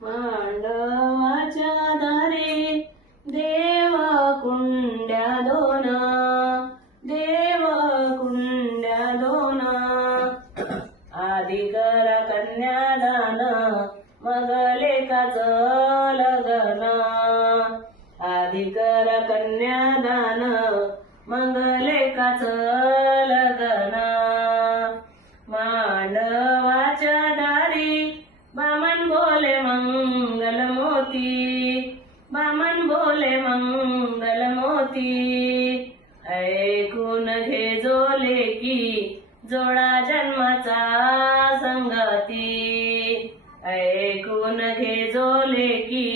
मांडवाच्या दारी देव कुंड्या दोन, देव कुंड्या दोन, आधी करा कन्यादान मग लेकाचं लग्न, आधी करा कन्यादान मग लेकाचं लग्न. मांडवाच्या दारी बामण बोले मंगल मोती, बामण बोले मंगल मोती, ऐकून घे जो लेकी जोडा जन्माचा संगती, ऐकून घे जो लेकी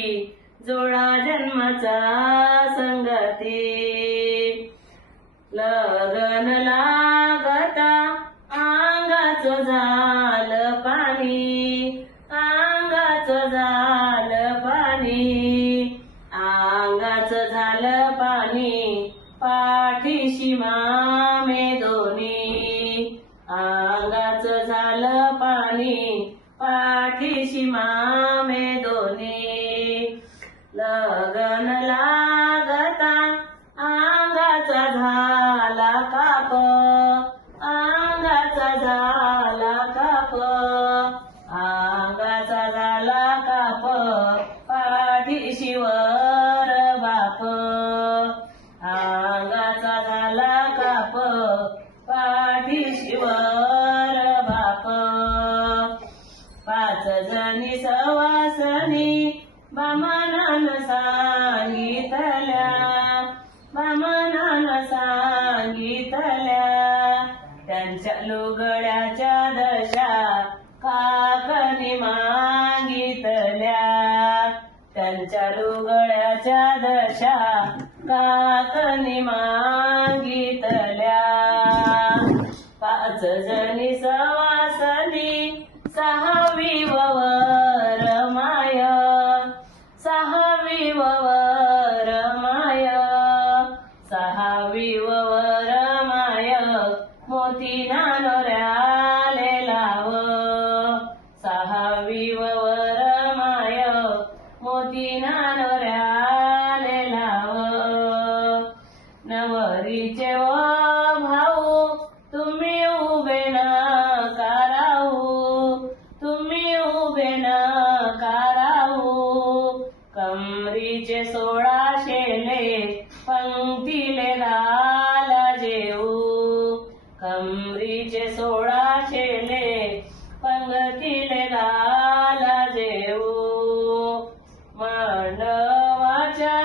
जोडा जन्माचा संगती. लगन लागता अंगाचं झालं पाणी, अंगाचं झालं पाणी, अंगाचं झालं पाणी, पाठीशी मामे दोन्ही, अंगाचं झालं पाणी, पाठीशी मामे दोन्ही. लगन लागता अंगाचा झाला काप, अंगाचा झाला काप, अंगाचा झाला काप, पाठीशी वर बाप, अंगाचा झाला काप, पाठीशी वर बाप. पाच जणी सवासणी बामणानं सांगितल्या, बामणानं सांगितल्या, त्यांच्या लुगड्याच्या दशा काकनी मागितल्या, त्यांच्या लुगड्याच्या दशा काकनी मागितल्या. पाच जणी सवासणी सहावी वर माय, सहावी वर माय, सहावी वर माय, मोती नानोऱ्याले लाव, सहावी वर माय, मोती नानोऱ्याले लाव. नवरीचे व भाऊ तुम्ही उभे नका राहू, तुम्ही उभे नका राहू, कमरीचे 16 शेले पंक्तीले घाला जेऊ, कमरीचे 16 शेले पंक्तीले घाला जेऊ. मांडवाच्या